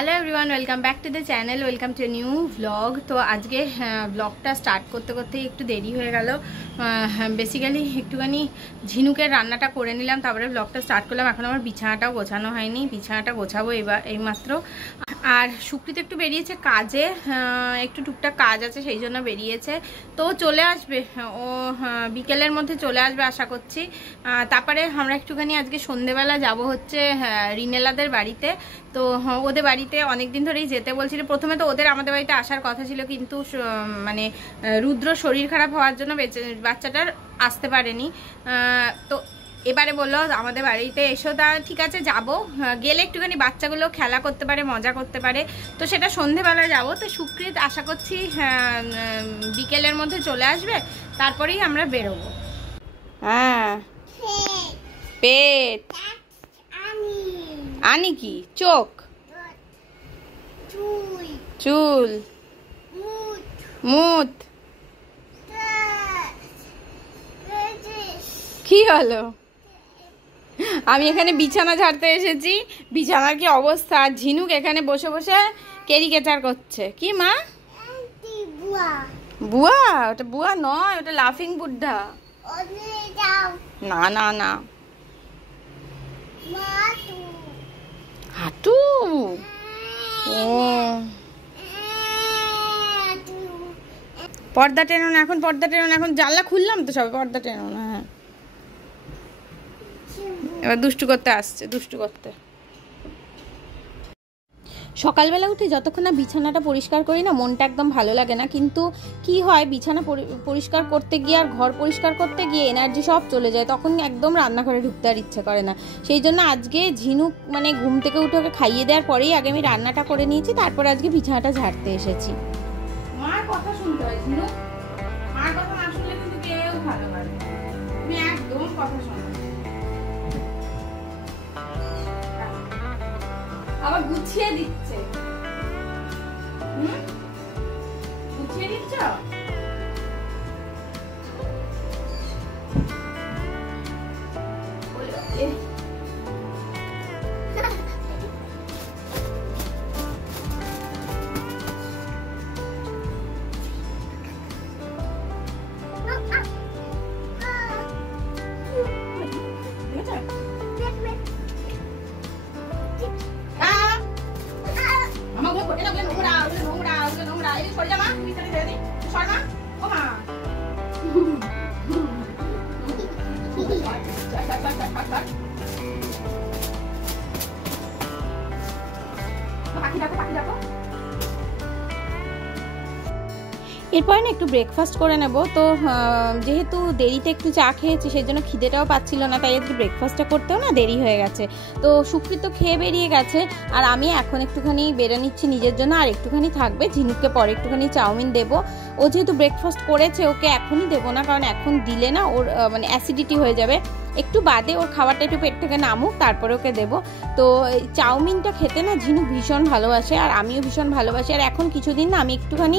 Hello everyone, welcome back to the channel, welcome to new blog. তো আজকে ব্লগটা start করতে করতে একটু দেরি হয়ে গেল। বেসিক্যালি একটুখানি ঝিনুকের রান্নাটা করে নিলাম, তারপরে ব্লগটা স্টার্ট করলাম। এখন আমার বিছানাটাও গোছানো হয়নি, বিছানাটা গোছাবো এইমাত্র। আর সুকৃত একটু বেরিয়েছে কাজে, একটু টুকটাক কাজ আছে, সেই জন্য বেরিয়েছে। তো চলে আসবে ও, বিকেলের মধ্যে চলে আসবে আশা করছি। তারপরে আমরা একটুখানি আজকে সন্ধেবেলা যাব হচ্ছে রিনেলাদের বাড়িতে। তো ওদের বাড়িতে অনেকদিন ধরেই যেতে বলছিল। প্রথমে তো ওদের আমাদের বাড়িতে আসার কথা ছিল, কিন্তু মানে রুদ্র শরীর খারাপ হওয়ার জন্য বাচ্চাটার আসতে পারেনি। তো এবারে বললো আমাদের বাড়িতে এসো। তা ঠিক আছে যাবো, গেলে একটুখানি বাচ্চাগুলো খেলা করতে পারে, মজা করতে পারে। তো সেটা সন্ধেবেলা যাবো। তো সুকৃত আশা করছি বিকেলের মধ্যে চলে আসবে, তারপরেই আমরা বেরোবো। হ্যাঁ, পেট আনি কি, চোখ, চুল, মুত, কি হলো? আমি এখানে বিছানা ঝাড়তে এসেছি, বিছানার কি অবস্থা। ঝিনুক এখানে বসে বসে ক্যারিকেচার করছে। কি মা? বুয়া? ওটা বুয়া নয়, ওটা লাফিং বুদ্ধা। না না না, হাঁটু। ও পর্দা টেনো না এখন, পর্দা টেনো না এখন। জানলা খুললাম তো সবে, পর্দা টেনো না। হ্যাঁ, এবার দুষ্টু করতে আসছে, দুষ্টু করতে। সকালবেলা উঠে যতক্ষণ না বিছানাটা পরিষ্কার করি না, মনটা একদম ভালো লাগে না। কিন্তু কি হয়, বিছানা পরিষ্কার করতে গিয়ে আর ঘর পরিষ্কার করতে গিয়ে এনার্জি সব চলে যায়, তখন একদম রান্নাঘরে ঢুকতে আর ইচ্ছে করে না। সেই জন্য আজকে ঝিনুক মানে ঘুম থেকে উঠে ওকে খাইয়ে দেওয়ার পরেই আগে আমি রান্নাটা করে নিয়েছি, তারপর আজকে বিছানাটা ঝাড়তে এসেছি। মার কথা শুনতে হয় ঝিনুক, মার কথা না শুনলে কিন্তু কেউ ভালো লাগে। তুমি একদম কথা শোনো। আবার গুছিয়ে দিচ্ছে। গুছিয়ে দিচ্ছ? এরপরে না একটু ব্রেকফাস্ট করে নেব। তো যেহেতু দেরিতে একটু চা খেয়েছি, সেই জন্য খিদেটাও পাচ্ছিল না, তাই আজকে ব্রেকফাস্টটা করতেও না দেরি হয়ে গেছে। তো সুকৃত খেয়ে বেরিয়ে গেছে, আর আমি এখন একটুখানি বেড়ে নিচ্ছি নিজের জন্য, আর একটুখানি থাকবে। ঝিনুককে পরে একটুখানি চাউমিন দেবো। ও যেহেতু ব্রেকফাস্ট করেছে, ওকে এখনই দেবো না, কারণ এখন দিলে না ওর মানে অ্যাসিডিটি হয়ে যাবে। একটু বাদে ওর খাবারটা একটু পেট থেকে নামুক, তারপরে ওকে দেবো। তো চাউমিনটা খেতে না ঝিনুক ভীষণ ভালোবাসে, আর আমিও ভীষণ ভালোবাসি। আর এখন কিছুদিন না আমি একটুখানি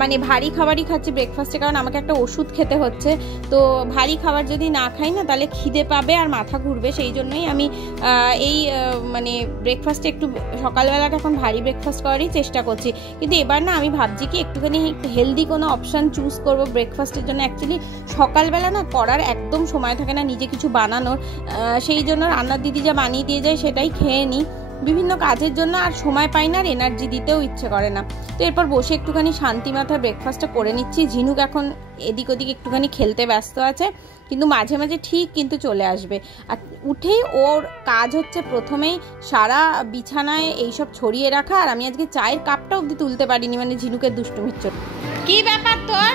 মানে ভারী খাবারই খাচ্ছি ব্রেকফাস্টে, কারণ আমাকে একটা ওষুধ খেতে হচ্ছে। তো ভারী খাবার যদি না খাই না, তাহলে খিদে পাবে আর মাথা ঘুরবে। সেই জন্যই আমি এই মানে ব্রেকফাস্টে একটু সকালবেলাটা এখন ভারী ব্রেকফাস্ট করারই চেষ্টা করছি। কিন্তু এবার না আমি ভাবছি কি একটুখানি হেলদি কোনো অপশান চুজ করবো ব্রেকফাস্টের জন্য। অ্যাকচুয়ালি সকালবেলা না করার একদম সময় থাকে না নিজে কিছু বানানোর, সেই জন্য রান্নার দিদি যা বানিয়ে দিয়ে যায় সেটাই খেয়ে নিই। বিভিন্ন কাজের জন্য আর সময় পাই না, আর এনার্জি দিতেও ইচ্ছে করে না। তো এরপর বসে একটুখানি শান্তি মাথায় ব্রেকফাস্টটা করে নিচ্ছি। ঝিনুক এখন এদিক ওদিক একটুখানি খেলতে ব্যস্ত আছে, কিন্তু মাঝে মাঝে ঠিক কিন্তু চলে আসবে। আর উঠেই ওর কাজ হচ্ছে প্রথমেই সারা বিছানায় এইসব ছড়িয়ে রাখা, আর আমি আজকে চায়ের কাপটা অবধি তুলতে পারিনি, মানে ঝিনুকের দুষ্টুমির জন্য। কি ব্যাপার তোর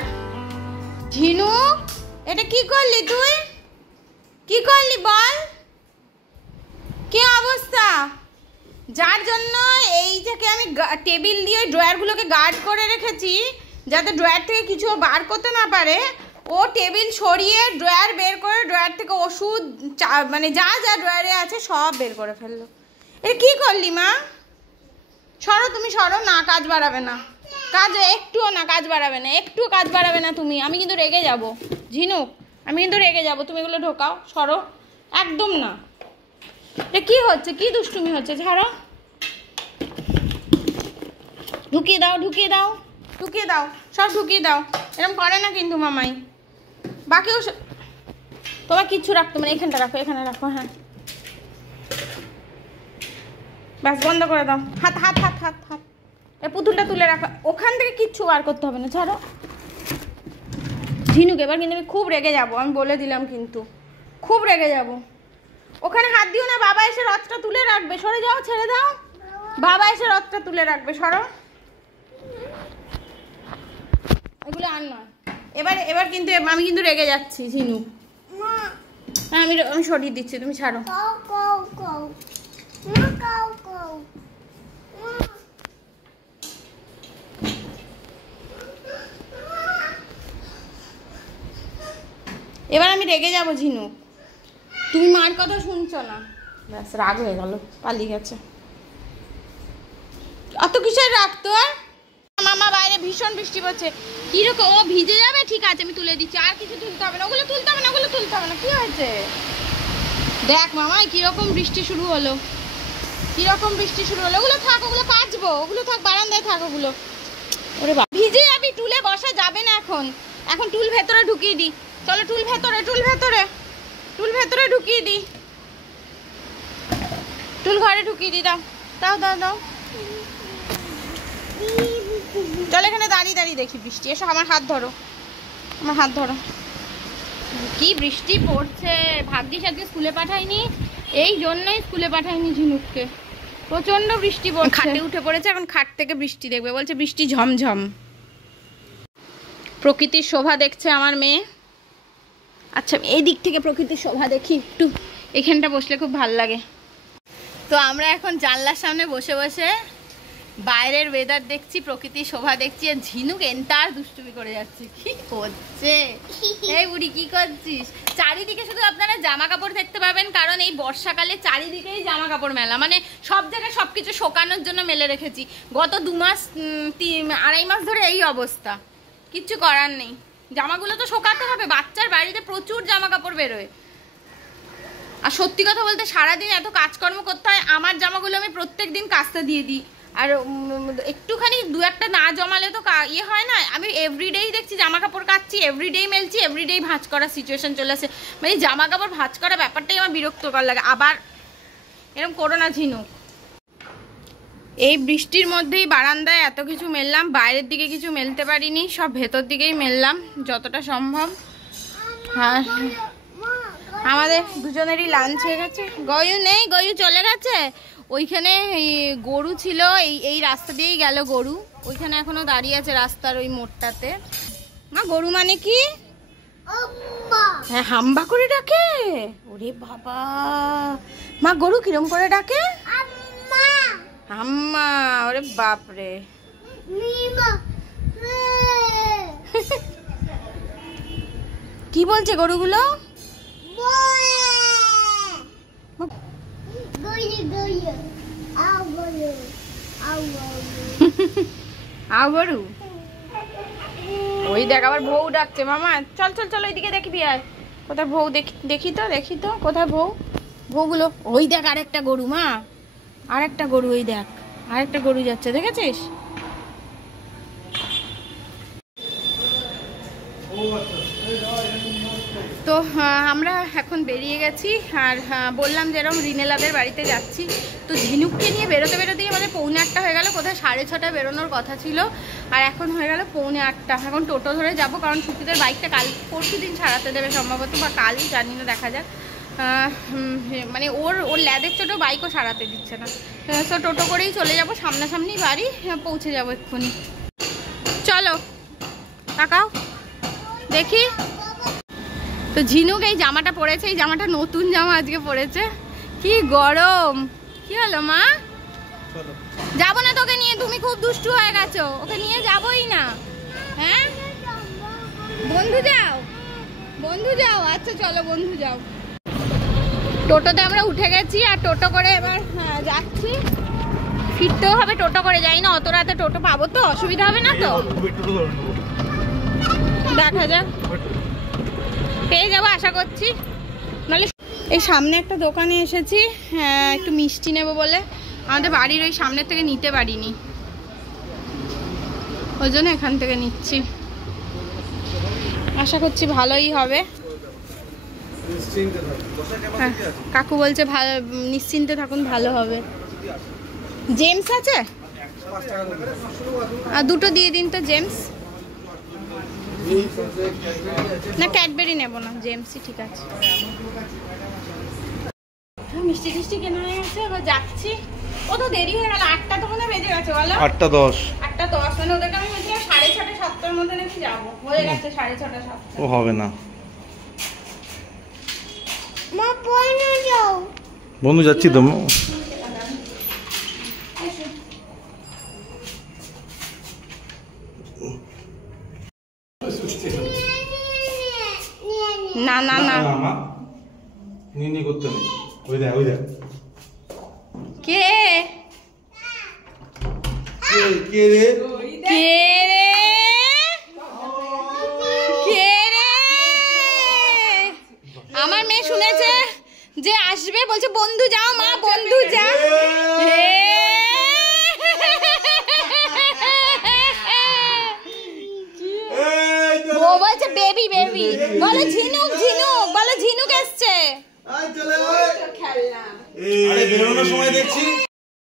ঝিনুক? এটা কি করলি তুই? কি করলি বল? কি অবস্থা? যার জন্য এই থেকে আমি টেবিল দিয়ে ড্রয়ারগুলোকে গার্ড করে রেখেছি, যাতে ড্রয়ার থেকে কিছু বার করতে না পারে, ও টেবিল সরিয়ে ড্রয়ার বের করে ড্রয়ার থেকে ওষুধ মানে যা যা ড্রয়ারে আছে সব বের করে ফেললো। এটা কি করলি মা? সরো তুমি, সরো না, কাজ বাড়াবে না, কাজ একটুও না, কাজ বাড়াবে না, একটুও কাজ বাড়াবে না তুমি। আমি কিন্তু রেগে যাব ঝিনুক, আমি কিন্তু রেগে যাব। তুমি এগুলো ঢোকাও, সরো, একদম না। এটা কি হচ্ছে, কি দুষ্টুমি হচ্ছে? ছাড়ো। ঢুকিয়ে দাও, ঢুকিয়ে দাও, ঢুকিয়ে দাও, সব ঢুকিয়ে দাও। এরকম করে না কিন্তু মামাই। বাকিও তোমার কিচ্ছু রাখতো মানে এখানটা রাখো, এখানে রাখো। হ্যাঁ ব্যাস বন্ধ করে দাও। হাত হাত হাত হাত হাত এই পুতুলটা তুলে রাখো, ওখান থেকে কিচ্ছু বার করতে হবে না, ছাড়ো। ঝিনুক এবার কিন্তু আমি খুব রেগে যাবো, আমি বলে দিলাম কিন্তু খুব রেগে যাব। ওখানে হাত দিও না, বাবা এসে রথটা তুলে রাখবে। সরে যাও, ছেড়ে দাও, বাবা এসে রথটা তুলে রাখবে, সরো। এগুলো আর নয়। এবার কিন্তু আমি কিন্তু রেগে যাচ্ছি ঝিনুক। হ্যাঁ আমি সরিয়ে দিচ্ছি, তুমি ছাড়ো। এবার আমি রেগে যাবো ঝিনুক, তুমি মার কথা শুনছো না। ব্যাস রাগ হয়ে গেল, পালিয়ে গেছে। অত কিসের রাগ তোর? মামা বাইরে ভীষণ বৃষ্টি পড়ছে। কিরকম? ও ভিজে যাবে, ঠিক আছে আমি তুলে দিচ্ছি। আর কিছু তুলতে হবে না, ওগুলো তুলতে হবে না, ওগুলো তুলতে হবে না। কি হয়েছে দেখ মামা, কিরকম বৃষ্টি শুরু হলো, কিরকম বৃষ্টি শুরু হলো। ওগুলো থাক, ওগুলো কাচবো, ওগুলো থাক, বারান্দায় থাক ওগুলো। ওরে বাবা, ভিজে যাবি, টুলে বসা যাবে না এখন। এখন টুল ভেতরে ঢুকিয়ে দিই, চলো টুল ভেতরে, টুল ভেতরে, টুল ভেতরে ঢুকিয়ে দিই, টুল ঘরে ঢুকিয়ে দিই। দাও দাও দাও দাও, চলো এখানে দাঁড়িয়ে দাঁড়িয়ে দেখি বৃষ্টি। এসো আমার হাত ধরো, আমার হাত ধরো। কি বৃষ্টি পড়ছে, ভাগ্যিস আজকে স্কুলে পাঠাইনি, এই জন্যই স্কুলে পাঠাইনি ঝিনুককে। প্রচন্ড বৃষ্টি পড়ছে। খাটে উঠে পড়েছে, এখন খাট থেকে বৃষ্টি দেখবে, বলছে বৃষ্টি ঝমঝম। প্রকৃতির শোভা দেখছে আমার মেয়ে। আচ্ছা এই দিক থেকে প্রকৃতির শোভা দেখি একটু, এখানটা বসলে খুব ভাল লাগে। তো আমরা এখন জানলার সামনে বসে বসে বাইরের ওয়েদার দেখছি, প্রকৃতির শোভা দেখছি, আর ঝিনুক এন্টার দুষ্টুমি করে যাচ্ছে। কি করছে এই বুড়ি, কি করছিস? চারিদিকে শুধু আপনারা জামা কাপড় দেখতে পাবেন, কারণ এই বর্ষাকালে চারিদিকেই জামা কাপড় মেলা, মানে সব জায়গায় সবকিছু শোকানোর জন্য মেলে রেখেছি। গত 2 মাস 2.5 মাস ধরে এই অবস্থা, কিচ্ছু করার নেই। জামাগুলো তো শোকাতে হবে, বাচ্চার বাড়িতে প্রচুর জামা কাপড় বেরোয়। আর সত্যি কথা বলতে সারাদিন এত কাজকর্ম করতে হয়, আমার জামাগুলো আমি প্রত্যেক দিন কাচতে দিয়ে দিই। আর একটুখানি 2-1টা না জমালে তো ইয়ে হয় না। আমি এভরিডেই দেখছি জামা কাপড় কাচ্ছি, এভরিডেই মেলছি, এভরিডেই ভাঁজ করার সিচুয়েশন চলে আসে। মানে জামা কাপড় ভাঁজ করা ব্যাপারটাই আমার বিরক্তকর লাগে। আবার এরকম করো না ঝিনুক। এই বৃষ্টির মধ্যেই বারান্দায় এত কিছু মেললাম, বাইরের দিকে কিছু মেলতে পারিনি, সব ভেতর দিকেই মেললাম যতটা সম্ভব। হ্যাঁ আমাদের দুজনেরই লাঞ্চ হয়ে গেছে। গয়ু নেই, গয়ু চলে গেছে। ওইখানে গরু ছিল, এই রাস্তা দিয়েই গেল গরু, ওইখানে এখনো দাঁড়িয়ে আছে রাস্তার ওই মোড়টাতে। মা গরু মানে কি? হ্যাঁ হাম্বা করে ডাকে। ওরে বাবা, মা গরু কিরম করে ডাকে? হাম্মা। ওরে বাপরে, কি বলছে গরুগুলো? গরু ওই দেখ আবার বউ ডাকছে। মামা চল চল চল ওইদিকে দেখবি, আর কোথায় বউ দেখি তো কোথায় বউ। বউগুলো ওই দেখ, আরেকটা গরু মা, আরেকটা গরু, ওই দেখ আরেকটা গরু যাচ্ছে, দেখেছিস? তো আমরা এখন বেরিয়ে গেছি, আর বললাম যে এরকম রিনেলাদের বাড়িতে যাচ্ছি। তো ঝিনুককে নিয়ে বেরোতে বেরোতেই আমাদের 7:45 হয়ে গেল। কোথায় 6:30 বেরোনোর কথা ছিল, আর এখন হয়ে গেল 7:45। এখন টোটো ধরে যাব, কারণ সুতিদের বাইকটা কাল পরশু দিন ছাড়াতে দেবে সম্ভবত, বা কাল, জানি না, দেখা যাক। মানে ওর ল্যাদের চোটেও বাইকও সারাতে দিচ্ছে না। তো টোটো করেই চলে যাব, সামনাসামনি বাড়ি, পৌঁছে যাব এক্ষুনি। চলো তাকাও দেখি। তো ঝিনুক এই জামাটা পরেছে, এই জামাটা নতুন জামা আজকে পরেছে। কি গরম। কি হলো মা? যাবো না তোকে নিয়ে, তুমি খুব দুষ্টু হয়ে গেছো, ওকে নিয়ে যাবোই না। হ্যাঁ বন্ধু যাও, বন্ধু যাও। আচ্ছা চলো বন্ধু যাও। টোটোতে আমরা উঠে গেছি, আর টোটো করে এবার যাচ্ছি। ফিরতেও হবে টোটো করে, যাই না অত রাতে টোটো পাবো তো, অসুবিধা হবে না তো? দেখা যাক, পেয়ে যাবো আশা করছি। নাহলে এই সামনে একটা দোকানে এসেছি একটু মিষ্টি নেব বলে, আমাদের বাড়ির ওই সামনের থেকে নিতে পারিনি। ওই জন্য এখান থেকে নিচ্ছি, আশা করছি ভালোই হবে। হ্যাঁ, কাকু বলছে ভালো, নিশ্চিন্তে থাকুন, ভালো হবে। জেমস আছে? আর দুটো দিয়ে দিন তো জেমস। না ক্যাডবেরি নেব না, জেমসই ঠিক আছে। মিষ্টি টিষ্টি কেনা হয়ে গেছে, এবার যাচ্ছি। ও তো দেরি হয়ে গেল, 8টা তো মনে বেজে গেছে বলো। 8:10 মানে ওদেরকে আমি বলছিলাম 6:30 7টার মধ্যে নাকি যাবো, হয়ে গেছে 6:30 7টা। ও হবে না, মা পয়না যাও। বন্ধু যাচ্ছি তো। না না না নি করতে নেই। ওই দেখ, ওই দেখ কে কে রে, কে রে, কে রে? আমার মেয়ে শুনেছে যে আসবে, বলছে বন্ধু যাও মা, বন্ধু যা। ও বলছে বেবি বেবি, বলো ঝিনুক ঝিনুক, বলো ঝিনুক এসছে। আরে বেরোনোর সময় দেখছি।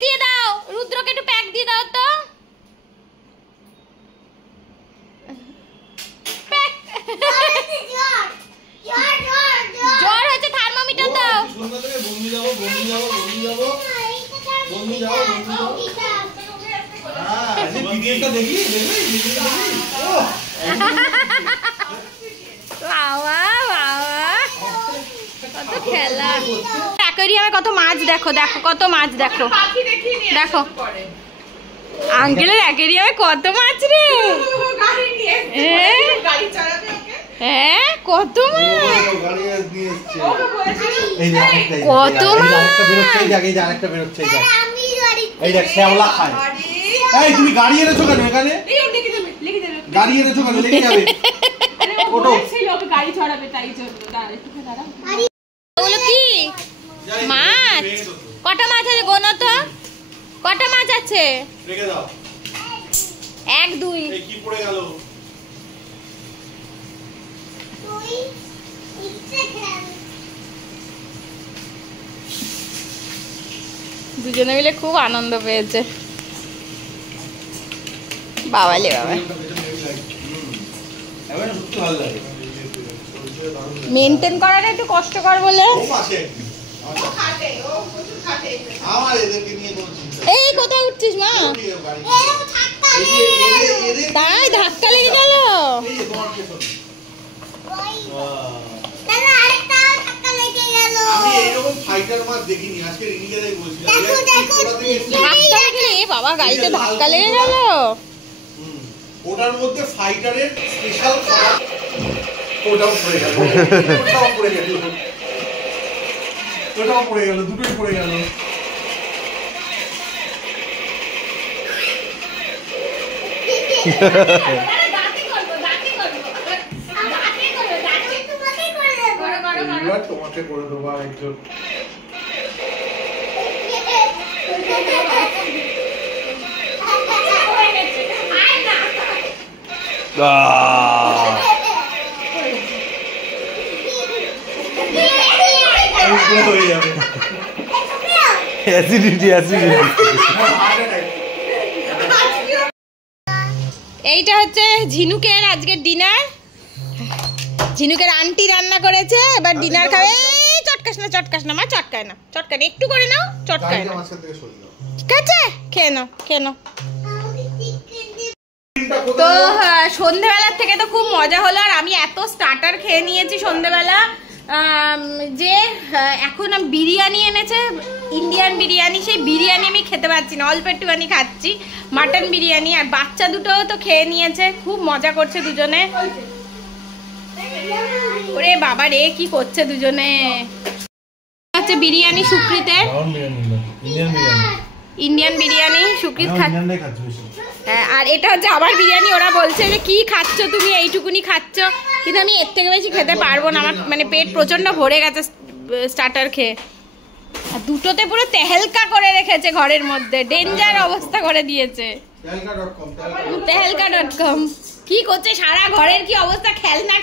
দিয়ে দাও রুদ্রকে, একটু প্যাক দিয়ে দাও তো। জ্বর হয়েছে, থার্মোমিটার দাও। কত খেলা, অ্যাকোয়ারিয়ামে কত মাছ দেখো, দেখো কত মাছ দেখো, দেখো আঙ্কেলের অ্যাকোয়ারিয়ামে কত মাছ রে। হ্যাঁ কত মাছ, কত মাছ। তুমি গাড়ি এনেছো কেন এখানে? গাড়ি এনেছো কেন? লেগে যাবে। ওগুলো কি মাছ? কটা মাছ আছে গোনো তো, কটা মাছ আছে? 1 2 কি পড়ে গেল? দুজনে মিলে খুব আনন্দ পেয়েছে। বাবালে বাবা, মেনটেন করাটা একটু কষ্টকর বলে। এই কোথায় উঠছিস মা? তাই ধাক্কা লেগে গেল। বাবা গাড়িতে ধাক্কা লেগে গেল। ওটার মধ্যে ফাইটারের স্পেশাল খাবার, ওটাও পড়ে গেল, ওটাও পড়ে গেল, ওটাও পড়ে গেল, দুটোই পড়ে গেল। তোমাকে করে দেবো একজন। এইটা হচ্ছে ঝিনুকের আজকের ডিনার। ঝিনুকের আন্টি রান্না করেছে, এবার ডিনার খাবে। চটকাস না মা, চটকায় না, চটকায় না, একটু করে নাও, চটকায় না। ঠিক আছে, খেয়ে নাও, খেয়ে নাও। তো সন্ধ্যেবেলার থেকে তো খুব মজা হলো, আর আমি এত স্টার্টার খেয়ে নিয়েছি সন্ধ্যেবেলা যে এখন বিরিয়ানি এনেছে, ইন্ডিয়ান বিরিয়ানি। সেই বিরিয়ানি আমি খেতে পারছি না, অল্প একটুখানি খাচ্ছি, মাটন বিরিয়ানি। আর বাচ্চা দুটোও তো খেয়ে নিয়েছে, খুব মজা করছে দুজনে। ওরে বাবা রে, কি করছে দুজনে। হচ্ছে বিরিয়ানি সুকৃতের, ইন্ডিয়ান বিরিয়ানি সুকৃত খাচ্ছে। আর এটা হচ্ছে আবার বিরিয়ানি। ওরা বলছে যে কি খাচ্ছ তুমি, এইটুকুনি খাচ্ছ, কিন্তু আমি এর থেকে বেশি খেতে পারবো না, আমার মানে পেট প্রচন্ড ভরে গেছে স্টার্টার খেয়ে। আর দুটোতে পুরো তেহেলকা করে রেখেছে ঘরের মধ্যে, ডেঞ্জার অবস্থা করে দিয়েছে। tehelka.com কি করছে সারা ঘরের কি অবস্থা খেলনা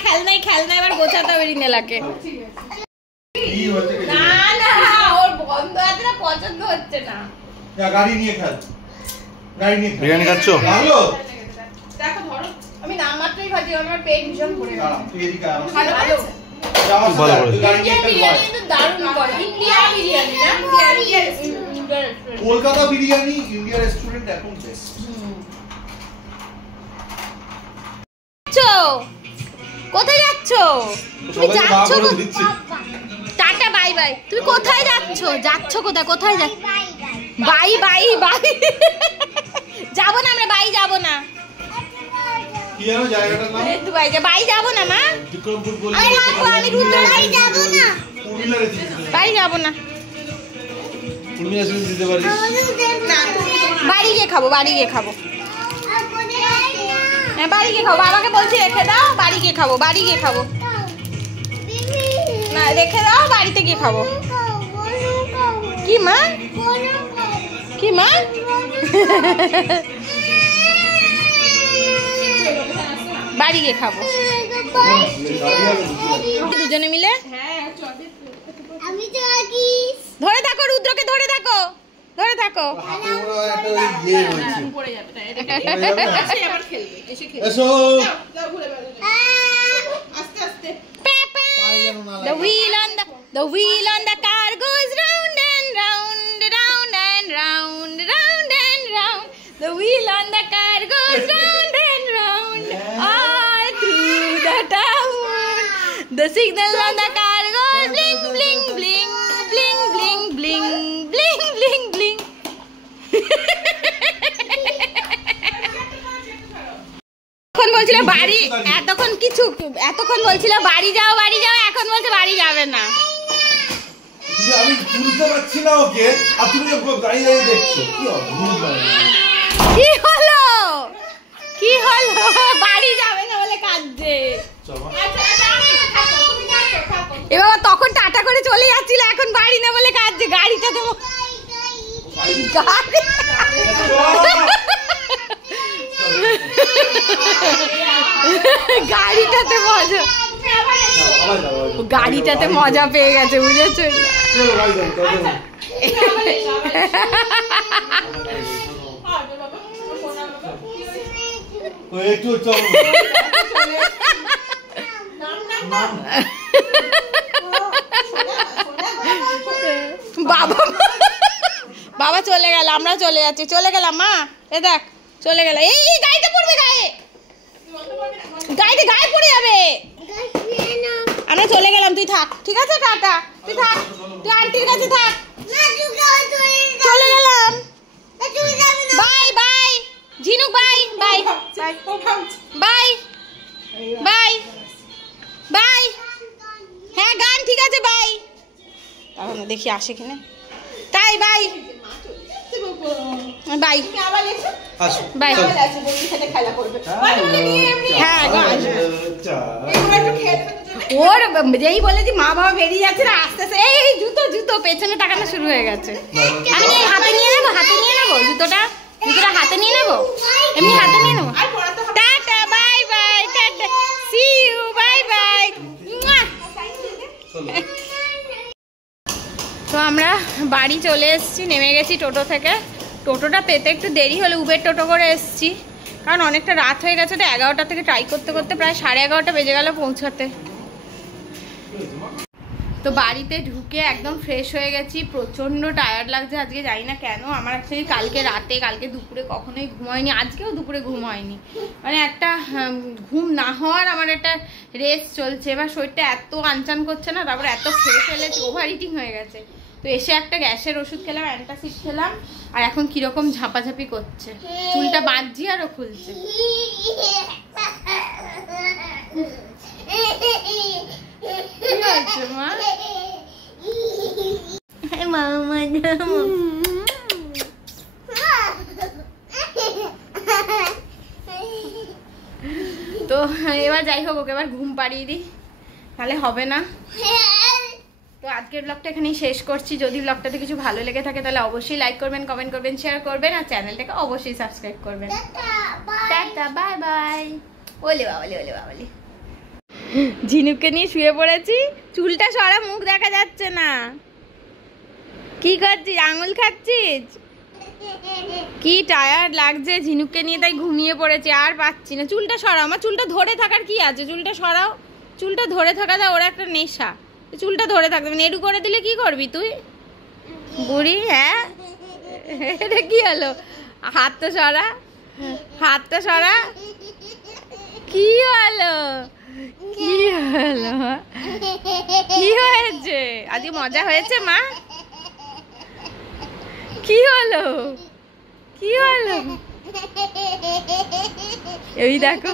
এবার গোছাতে হবে রিনেলাকে না না ওর বন্ধ আছে না পছন্দ হচ্ছে না গাড়ি নিয়ে খেল বিরিয়ানি খাচ্ছো ভালো দেখো ধরো আমি নাম মাত্রই খাচ্ছি আমার পেট ভীষণ ভরে গেছে তুই এদিকে আয় ভালো ভালো করে গাড়ি নিয়ে খেল বিরিয়ানি কিন্তু দারুণ করে ইন্ডিয়া বিরিয়ানি না কলকাতা বিরিয়ানি ইন্ডিয়া রেস্টুরেন্ট এখন বেস্ট কোথায় যাচ্ছো তুমি যাচ্ছ টাটা বাই বাই তুমি কোথায় যাচ্ছ কোথায় যাচ্ছ বাই যাবো না আমরা বাই যাবো না কি জানো জায়গাটার নাম একটু বাই যাবো না মা বিক্রমপুর বলে আমি রুদ্র বাই যাবো না উর্মিলারে বাই যাবো না উর্মিলা শুনে দিতে পারিস বাড়ি গিয়ে খাবো হ্যাঁ বাড়ি গিয়ে খাবো বাবাকে বলছি রেখে দাও বাড়ি গিয়ে খাবো না রেখে দাও বাড়িতে গিয়ে খাবো কি মা বাড়ি গিয়ে খাবো দুজনে মিলে ধরে থাকো রুদ্রকে ধরে থাকো The wheel on the car goes round and round, round and round, round and round. The wheel on the car goes round and round, all through the town. The signal on the car goes bling, bling, bling, bling, bling, bling, bling, bling, bling. এতক্ষণ বলছিল বাড়ি যাও এখন বলছে বাড়ি যাবে না আমি তুলতে পারছি না ওকে আর তুমি দাঁড়িয়ে দেখছো কি হলো বাড়ি যাবে না বলে কাঁদছে এবার তখন টাটা করে চলে যাচ্ছিল এখন বাড়ি না বলে কাঁদছে গাড়িটা তো গাড়িটাতে মজা পেয়ে গেছে বুঝেছো বাবা চলে গেল আমরা চলে যাচ্ছি চলে গেলাম মা এ দেখ চলে গেল এই গাড়িটা পড়বে গায়ে পড়ে যাবে আমরা চলে গেলাম তুই থাক ঠিক আছে টাটা তুই থাক তুই আন্টির কাছে থাক চলে গেলাম বাই ঝিনুক বাই হ্যাঁ গান ঠিক আছে বাই তাহলে দেখি আসে কিনা তাই বাই ওর যেই বলে যে মা বাবা বেরিয়ে যাচ্ছে না আস্তে আস্তে এই জুতো পেছনে তাকানো শুরু হয়ে গেছে আমি হাতে নিয়ে নেবো জুতোটা হাতে নিয়ে নেবো এমনি হাতে নিয়ে নেবো tata bye tata see you bye তো আমরা বাড়ি চলে এসেছি নেমে গেছি টোটো থেকে টোটোটা পেতে একটু দেরি হলে উবের টোটো করে এসেছি কারণ অনেকটা রাত হয়ে গেছে তো 11টা থেকে ট্রাই করতে প্রায় 11:30 বেজে গেল পৌঁছাতে তো বাড়িতে ঢুকে একদম ফ্রেশ হয়ে গেছি প্রচণ্ড টায়ার্ড লাগছে আজকে জানি না কেন আমার অ্যাকচুয়ালি কালকে দুপুরে কখনোই ঘুম হয়নি আজকেও দুপুরে ঘুম হয়নি মানে একটা ঘুম না হওয়ার আমার একটা রেস্ট চলছে এবার শরীরটা এত আনচান করছে না তারপরে এত খেয়ে ফেলেছে ওভার ইটিং হয়ে গেছে তো এসে একটা গ্যাসের ওষুধ খেলাম অ্যান্টাসিড খেলাম আর এখন কিরকম ঝাপাঝাপি করছে চুলটা বাঁধছি আরও খুলছে তো এবার যাই হোক ওকে এবার ঘুম পাড়িয়ে দিই তাহলে হবে না তো আজকের ব্লগটা এখানেই শেষ করছি। যদি ব্লগটাতে কিছু ভালো লেগে থাকে তাহলে অবশ্যই লাইক করবেন, কমেন্ট করবেন, শেয়ার করবেন আর চ্যানেলটাকে অবশ্যই সাবস্ক্রাইব করবেন। Tata bye bye. ওলে বাবালে ওলে বাবালে। ঝিনুককে নিয়ে শুয়ে পড়েছি। চুলটা সরা, মুখ দেখা যাচ্ছে না। কি করছিস, আঙুল খাচ্ছিস? কি টায়ার্ড লাগছে ঝিনুককে নিয়ে, তাই ঘুমিয়ে পড়েছি, আর পাচ্ছি না। চুলটা সরাও, আমার চুলটা ধরে থাকার কি আছে? চুলটা সরাও, চুলটা ধরে থাকা যা ওর একটা নেশা। চুলটা ধরে থাকবে, নেড়ু করে দিলে কি করবি তুই বুড়ি? হ্যাঁ এটা কি হলো? হাতটা সরা, হাতটা সরা। কি হলো, কি হলো, কি হয়েছে? আজকে মজা হয়েছে মা? কি হলো, কি হলো? এই দেখো